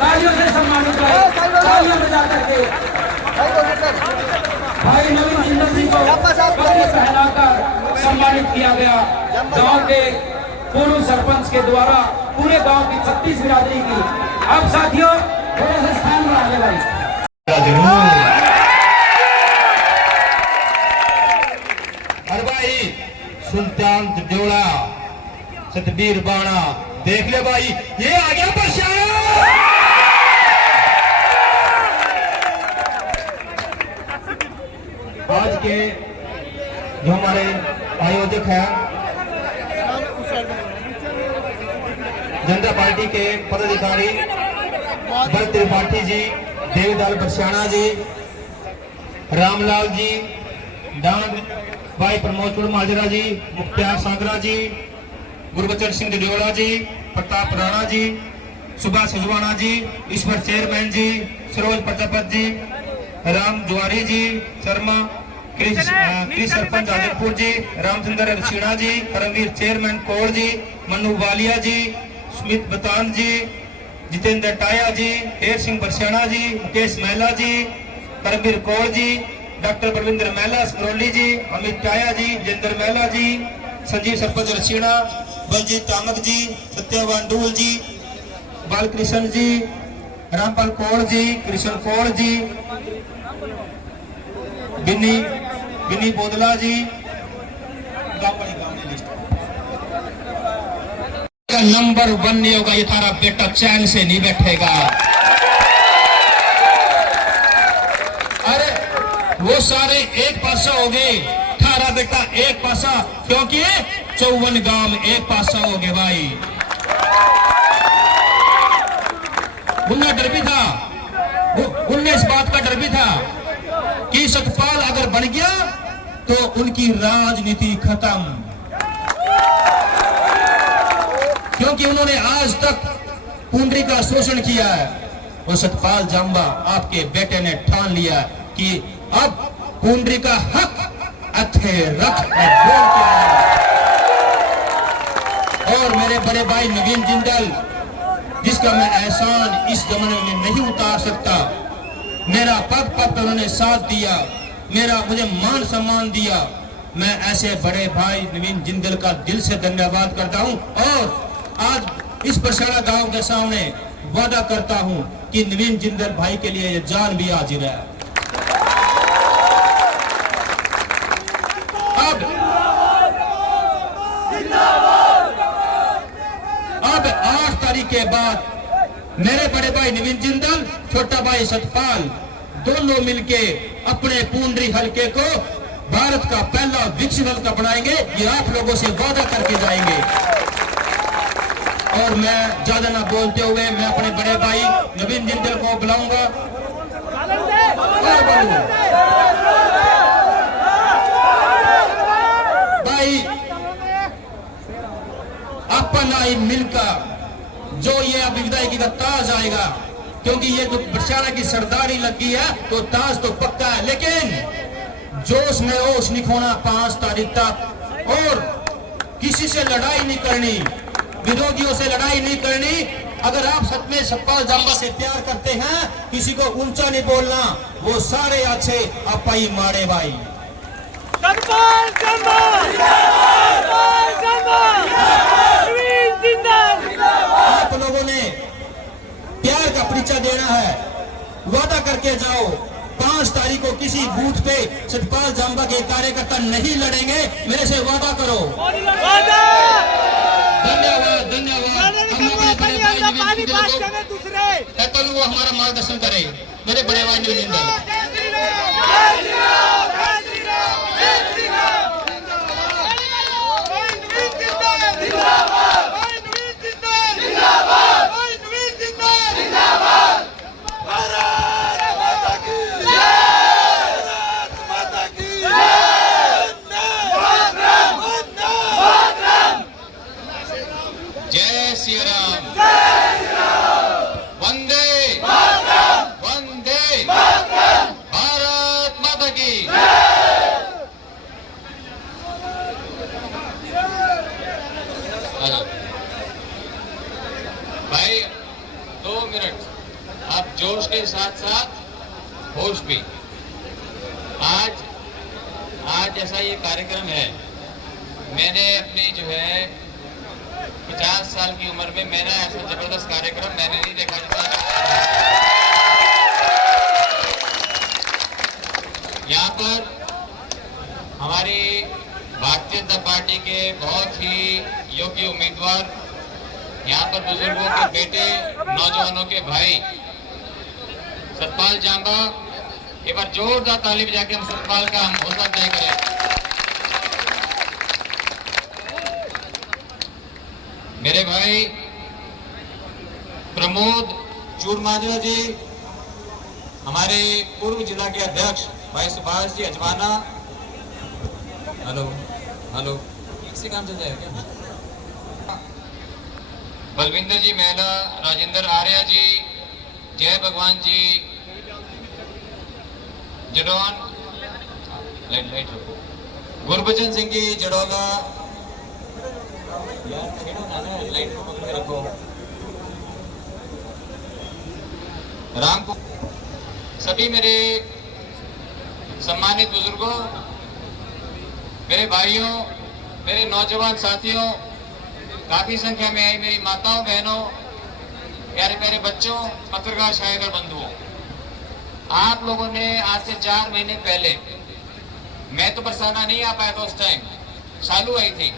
तालियों से सम्मानित करें, तालियां बजा करके भाई नवीन जिंदल जी को पगड़ी पहनाकर सम्मानित किया गया। गांव के पूर्व सरपंच के द्वारा पूरे गांव की 36 बिरादरी की। अब साथियों थोड़ा सा स्थान बना ले भाई। अरे भाई सुल्तान देवड़ा सतबीर बाणा देख ले भाई, ये आ गया बरसाना। आज के जो हमारे आयोजक हैं जनता पार्टी के पदाधिकारी भरत त्रिपाठी जी, देवदयाल बरसाना जी, रामलाल जी, डांग भाई प्रमोद माजरा जी, मुख्तार सागरा जी, गुरबचन सिंह देवड़ा जी, प्रताप राणा जी, सुभाष सजवाना जी, ईश्वर चेयरमैन जी, सरोज प्रजापत जी, राम जुआरी जी, शर्मा क्रिस सरपंच आदिलपुर जी, रामचंद्र रसीना जी, करमवीर चेयरमैन कोड़ जी, मनु वालिया जी, सुमित बतान जी, जितेंद्र टाया जी, हेर सिंह बरसाना जी, मुकेश महिला जी, करमवीर कोड़ जी, डॉक्टर बलविंदर महिला सकरौली जी, अमित टाया जी, जितेंद्र महिला जी, संजीव सरपंच रसीना, बलजीत तामक जी, सत्यवान डूल जी, बालकृष्ण जी, रामपाल कोड़ जी, कृष्ण कोड़ जी, बिन्नी बोदला जी। नंबर 1 नहीं होगा ये थारा बेटा, चैन से नहीं बैठेगा। अरे वो सारे एक पासा हो गए, थारा बेटा एक पासा, क्योंकि 54 गांव एक पासा हो गए भाई। उन्हें डर भी था, उन्हें इस बात का डर भी था कि सतपाल अगर बन गया तो उनकी राजनीति खत्म, क्योंकि उन्होंने आज तक पुंडरी का शोषण किया है। और सतपाल जंबा आपके बेटे ने ठान लिया कि अब पुंडरी का हक अथे रख बोल के। और मेरे बड़े भाई नवीन जिंदल, जिसका मैं एहसान इस जमाने में नहीं उतार सकता, मेरा पग पग उन्होंने साथ दिया, मुझे मान सम्मान दिया। मैं ऐसे बड़े भाई नवीन जिंदल का दिल से धन्यवाद करता हूं। और आज इस बरसाना गांव के सामने वादा करता हूं कि नवीन जिंदल भाई के लिए ये जान भी हाजिर है। अब 8 तारीख के बाद मेरे बड़े भाई नवीन जिंदल, छोटा भाई सतपाल दोनों मिलके अपने पूंडरी हलके को भारत का पहला विकसित हल्का बनाएंगे। ये आप लोगों से वादा करके जाएंगे। और मैं ज्यादा ना बोलते हुए मैं अपने बड़े भाई नवीन जिंदल को बुलाऊंगा। भाई अपन आई मिलकर जो ये अब विदायगी का ताज आएगा, क्योंकि ये जो बरसाना की सरदारी लगी है तो ताज तो पक्का है, लेकिन जोश में होश नहीं खोना 5 तारीख तक। और किसी से लड़ाई नहीं करनी, विरोधियों से लड़ाई नहीं करनी। अगर आप सच में सतपाल जांबा से प्यार करते हैं, किसी को ऊंचा नहीं बोलना, वो सारे अच्छे अपाई मारे भाई। सतपाल जांबा आप लोगों ने प्यार का परिचय देना है, वादा करके जाओ 5 तारीख को किसी बूथ पे सतपाल जांबा के कार्यकर्ता नहीं लड़ेंगे, मेरे से वादा करो। धन्यवाद धन्यवाद। हम अपने बड़े भाई नवीन जिंदल को वो हमारा मार्गदर्शन करे, मेरे बड़े भाई नवीन जिंदल। जय श्री राम, वंदे वंदे भारत माता की। भाई 2 मिनट, आप जोश के साथ साथ होश भी। आज ऐसा ये कार्यक्रम है, मैंने अपनी जो है 50 साल की उम्र में मैंने ऐसा जबरदस्त कार्यक्रम मैंने नहीं देखा। यहाँ पर हमारी भारतीय जनता पार्टी के बहुत ही योग्य उम्मीदवार, यहाँ पर बुजुर्गों के बेटे, नौजवानों के भाई सतपाल जांबा, एक बार जोरदार ताली बजा के हम सतपाल का हम हौसला तय करें। मेरे भाई प्रमोद चूरमाजरा जी, हमारे पूर्व जिला के अध्यक्ष भाई सुभाष जी अजवाना, हेलो हेलो, इसी काम से जाए क्या? बलविंदर जी मेहला, राजेंद्र आर्या जी, जय भगवान जी, जडौन लाइट रखो, गुरबचन सिंह जी जडौला, लाइट को पकड़ के रखो, रामपुर, सभी मेरे सम्मानित बुजुर्गों, मेरे भाइयों, मेरे नौजवान साथियों, काफी संख्या में आई मेरी माताओं, बहनों, प्यारे प्यारे बच्चों, पत्रकार शायद बंधुओं, आप लोगों ने आज से 4 महीने पहले, मैं तो बरसाना नहीं आ पाया था उस टाइम, शालू आई थी,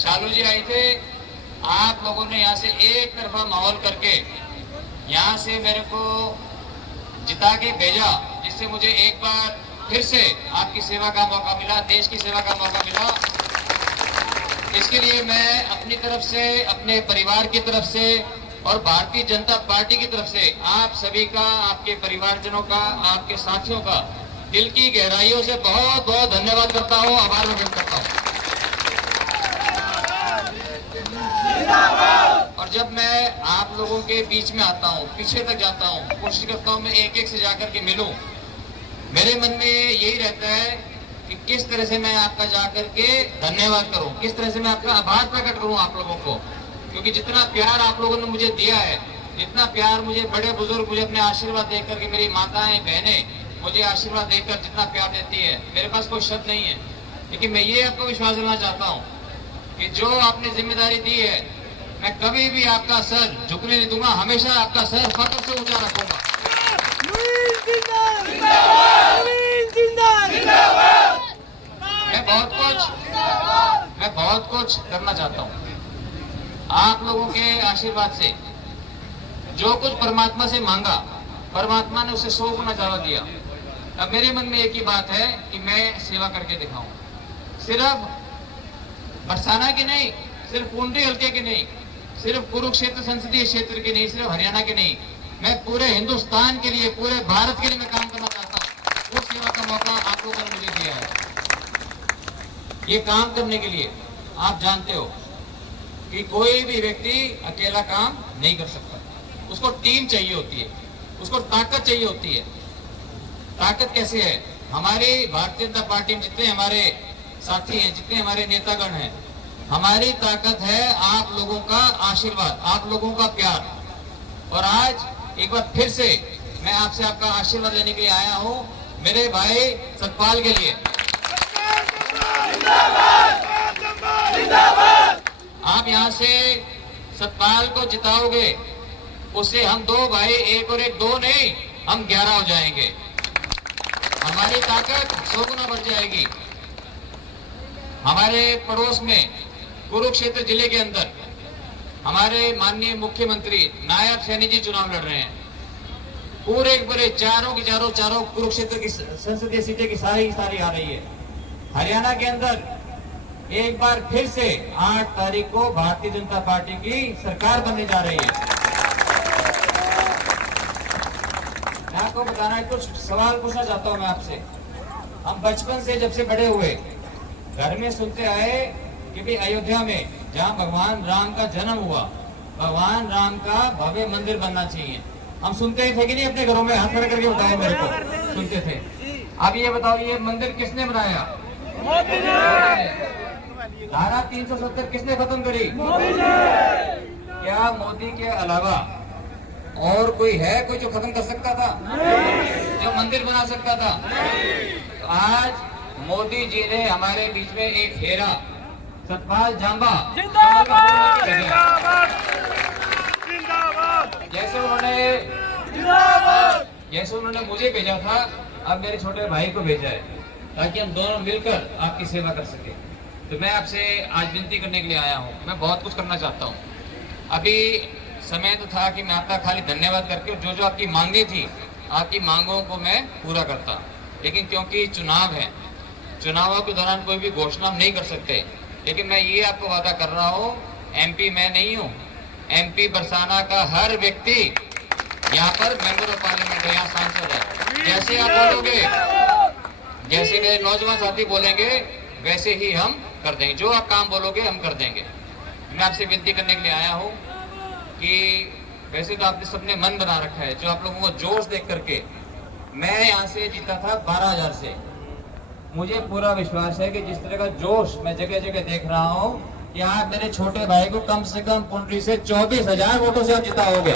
शालू जी आई थे, आप लोगों ने यहाँ से एक तरफा माहौल करके यहाँ से मेरे को जिता के भेजा, जिससे मुझे एक बार फिर से आपकी सेवा का मौका मिला, देश की सेवा का मौका मिला। इसके लिए मैं अपनी तरफ से, अपने परिवार की तरफ से और भारतीय जनता पार्टी की तरफ से आप सभी का, आपके परिवारजनों का, आपके साथियों का दिल की गहराइयों से बहुत बहुत धन्यवाद करता हूँ, आभार व्यक्त करता हूँ। और जब मैं आप लोगों के बीच में आता हूँ, पीछे तक जाता हूँ, कोशिश करता हूँ मैं एक एक से जाकर के मिलूं, मेरे मन में यही रहता है कि किस तरह से मैं आपका जाकर के धन्यवाद करूं, किस तरह से मैं आपका आभार प्रकट करूं आप लोगों को, क्योंकि जितना प्यार आप लोगों ने मुझे दिया है, जितना प्यार मुझे बड़े बुजुर्ग मुझे अपने आशीर्वाद देकर के, मेरी माताएं बहनें मुझे आशीर्वाद देकर जितना प्यार देती है, मेरे पास कोई शब्द नहीं है। लेकिन मैं ये आपको विश्वास देना चाहता हूँ कि जो आपने जिम्मेदारी दी है, मैं कभी भी आपका सर झुकने नहीं दूंगा, हमेशा आपका सर फख्र से ऊंचा रखूंगा। मैं बहुत कुछ करना चाहता हूँ आप लोगों के आशीर्वाद से। जो कुछ परमात्मा से मांगा, परमात्मा ने उसे 100 गुना ज्यादा दिया। अब मेरे मन में एक ही बात है कि मैं सेवा करके दिखाऊं, सिर्फ बरसाना की नहीं, सिर्फ पुंडी हल्के की नहीं, सिर्फ कुरुक्षेत्र संसदीय क्षेत्र की नहीं, सिर्फ हरियाणा के नहीं, मैं पूरे हिंदुस्तान के लिए, पूरे भारत के लिए मैं काम करना चाहता हूँ। उस सेवा का मौका आप लोगों ने मुझे दिया है। ये काम करने के लिए आप जानते हो कि कोई भी व्यक्ति अकेला काम नहीं कर सकता, उसको टीम चाहिए होती है, उसको ताकत चाहिए होती है। ताकत कैसे है? हमारी भारतीय जनता पार्टी में जितने हमारे साथी हैं, जितने हमारे नेतागण हैं, हमारी ताकत है आप लोगों का आशीर्वाद, आप लोगों का प्यार। और आज एक बार फिर से मैं आपसे आपका आशीर्वाद लेने के लिए आया हूं, मेरे भाई सतपाल के लिए। आप यहाँ से सतपाल को जिताओगे, उससे हम 2 भाई, 1 और 1 2 नहीं, हम 11 हो जाएंगे। हमारी ताकत 100 गुना बढ़ जाएगी। हमारे पड़ोस में कुरुक्षेत्र जिले के अंदर हमारे माननीय मुख्यमंत्री नायब सैनी जी चुनाव लड़ रहे हैं। पूरे चारों कुरुक्षेत्र की संसदीय सीटें की सारी आ रही है। हरियाणा के अंदर एक बार फिर से 8 तारीख को भारतीय जनता पार्टी की सरकार बनने जा रही है। मैं आपको बताना है, कुछ सवाल पूछना चाहता हूं मैं आपसे। हम बचपन से जब से बड़े हुए घर में सुनते आए कि भाई अयोध्या में जहां भगवान राम का जन्म हुआ, भगवान राम का भव्य मंदिर बनना चाहिए। हम सुनते थे कि नहीं? अपने घरों में हाथ खड़े करके बताए मेरे को, सुनते थे। अब ये बताओ, ये मंदिर किसने बनाया? धारा 370 किसने खत्म करी? क्या मोदी के अलावा और कोई है कोई जो खत्म कर सकता था, जो मंदिर बना सकता था? तो आज मोदी जी ने हमारे बीच में एक हेरा सतपाल जांबा जैसे उन्होंने मुझे भेजा था, अब मेरे छोटे भाई को भेजा है, ताकि हम दोनों मिलकर आपकी सेवा कर सके। तो मैं आपसे आज विनती करने के लिए आया हूँ। मैं बहुत कुछ करना चाहता हूँ। अभी समय तो था कि मैं आपका खाली धन्यवाद करके जो जो आपकी मांगे थी, आपकी मांगों को मैं पूरा करता, लेकिन क्योंकि चुनाव है, चुनावों के दौरान कोई भी घोषणा हम नहीं कर सकते। लेकिन मैं ये आपको वादा कर रहा हूँ, MP मैं नहीं हूँ, MP बरसाना का हर व्यक्ति यहाँ पर मेंबर ऑफ पार्लियामेंट है, यहाँ सांसद है। जैसे आप बोलोगे, जैसे मेरे नौजवान साथी बोलेंगे, वैसे ही हम कर देंगे। जो आप काम बोलोगे हम कर देंगे। मैं आपसे विनती करने के लिए आया हूँ कि वैसे तो आपने सबने मन बना रखा है, जो आप लोगों को जोश देख करके, मैं यहाँ से जीता था 12,000 से। मुझे पूरा विश्वास है कि जिस तरह का जोश मैं जगह जगह देख रहा हूँ कि आप मेरे छोटे भाई को कम से कम पुंडरी से 24,000 वोटों से आप जिताओगे।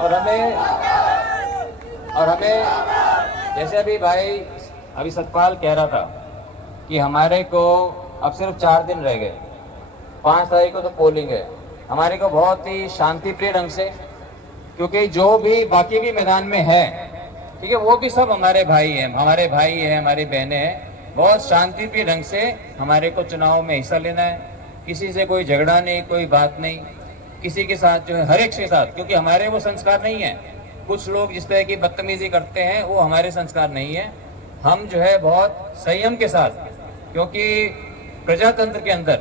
और हमें जैसे अभी सतपाल कह रहा था कि हमारे को अब सिर्फ 4 दिन रह गए, 5 तारीख को तो पोलिंग है। हमारे को बहुत ही शांति प्रिय ढंग से, क्योंकि जो भी बाकी भी मैदान में है, ठीक है, वो भी सब हमारे भाई हैं, हमारी बहनें हैं। बहुत शांति प्रिय ढंग से हमारे को चुनाव में हिस्सा लेना है। किसी से कोई झगड़ा नहीं, कोई बात नहीं, किसी के साथ जो है हर एक के साथ, क्योंकि हमारे वो संस्कार नहीं है। कुछ लोग जिस तरह की बदतमीजी करते हैं, वो हमारे संस्कार नहीं है। हम जो है बहुत संयम के साथ, क्योंकि प्रजातंत्र के अंदर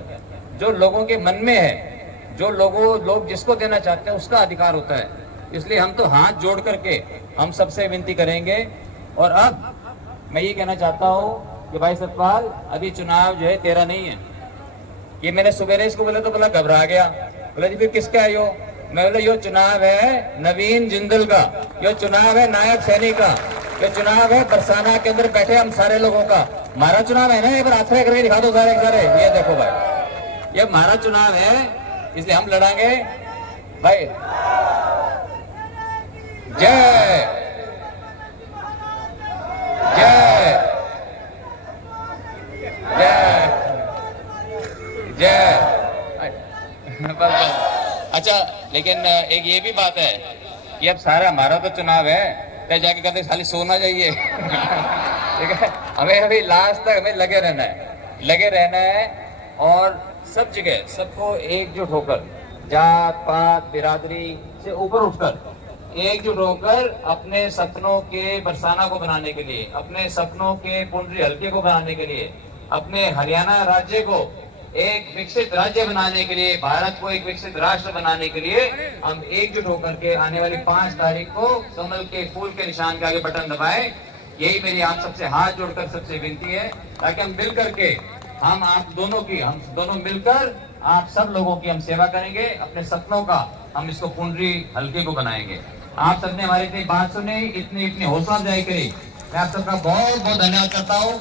जो लोगों के मन में है, जो लोग जिसको देना चाहते हैं उसका अधिकार होता है। इसलिए हम तो हाथ जोड़ करके हम सबसे विनती करेंगे। और अब मैं ये कहना चाहता हूँ कि भाई सतपाल, अभी चुनाव जो है तेरा नहीं है। ये मैंने सुबेरे इसको बोला तो बोला घबरा गया, बोला जी फिर किसका है यो? मैं बोला यो चुनाव है नवीन जिंदल का, यो चुनाव है नायब सैनी का, ये चुनाव है बरसाना के अंदर बैठे हम सारे लोगों का। हमारा चुनाव है ना, एक बार हाथ खड़े करके दिखा दो सारे सारे। ये देखो भाई, ये हमारा चुनाव है, इसलिए हम लड़ांगे भाई। जय अच्छा, लेकिन एक ये भी बात है कि अब सारा हमारा तो चुनाव है, कहीं जाके कहते खाली सोना चाहिए। ठीक है, हमें अभी लास्ट तक हमें लगे रहना है और सब जगह सबको एकजुट होकर, जात पात बिरादरी से ऊपर उठकर एकजुट होकर अपने सपनों के बरसाना को बनाने के लिए, अपने सपनों के पुंडरी हल्के को बनाने के लिए, अपने हरियाणा राज्य को एक विकसित राज्य बनाने के लिए, भारत को एक विकसित राष्ट्र बनाने के लिए हम एकजुट होकर के आने वाली 5 तारीख को कमल के फूल के निशान के आगे बटन दबाएं। यही मेरी आप सबसे हाथ जोड़कर सबसे विनती है, ताकि हम मिल करके हम दोनों मिलकर आप सब लोगों की हम सेवा करेंगे, अपने सपनों का हम इसको पुंडरी हल्के को बनाएंगे। आप सबने हमारी इतनी बात सुनी, इतनी हौसला अफजाई करी, मैं आप सबका बहुत बहुत धन्यवाद करता हूँ।